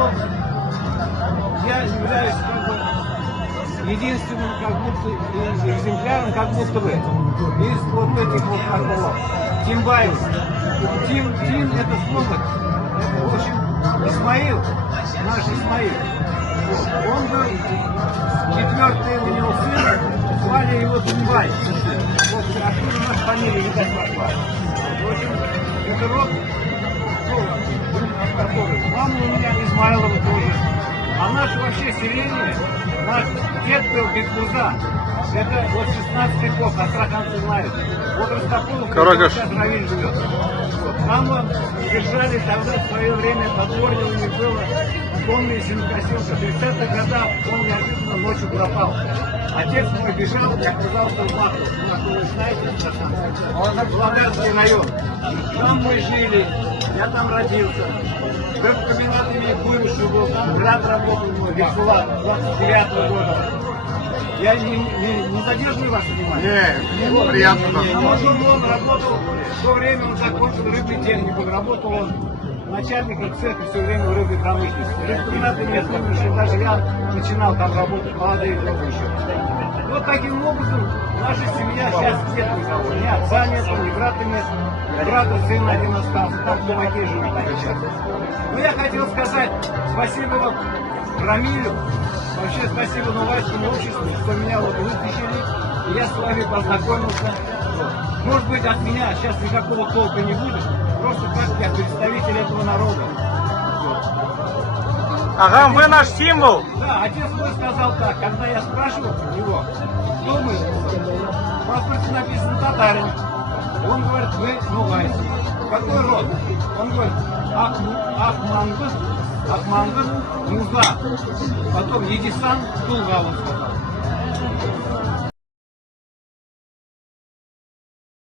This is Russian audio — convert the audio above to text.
что я являюсь как бы единственным как будто экземпляром, как будто бы из вот этих вот такого Тимбаев. Тим это смогут. В общем, Исмаил, наш Исмаил. Вот. Он был четвертый у него сын, звали его Тимбай. Вот оттуда наша фамилия, видать, пошла. В общем, это род, мама у меня Измайлова тоже. А наше вообще селение, наш дед был Бекбуза. Это вот 16-й год, астраханцы знают. Вот Ростопулов, сейчас Равиль живет. Вот. Там держали тогда в свое время подворье было, помню, сенокосилка. В 30-х годах он неожиданно ночью пропал. Отец мой бежал и оказался в Махово. Вы знаете, Володарский район. Там мы жили, я там родился. В комбинат имени Куйбышева был, там град работал мой, Вексулат, 29-го года. Я не задерживаю ваше внимание? Нет, приятно. Он работал, в то время он закончил рыбный техникум, работал он начальником цеха все время в рыбной промышленности. Рыбкомбинаты нет, даже я начинал там работать, молодые люди еще. Вот таким образом наша семья сейчас нет никого. Ни отца нет, ни брата нет. Брата, сын один остался, там в Тумаке живет сейчас. Но я хотел сказать спасибо вам, Рамилю. Вообще спасибо Новайскому обществу, что меня вот вытащили, и я с вами познакомился. Может быть, от меня сейчас никакого толка не будет, просто как я представитель этого народа. Ага, вы наш символ. Да, отец мой сказал так, когда я спрашивал его, кто мы, в паспорте написано татарин. Он говорит, вы Новайский. Какой род? Он говорит, Ахмангус, Муза. Потом Едисан, Тулга, он сказал.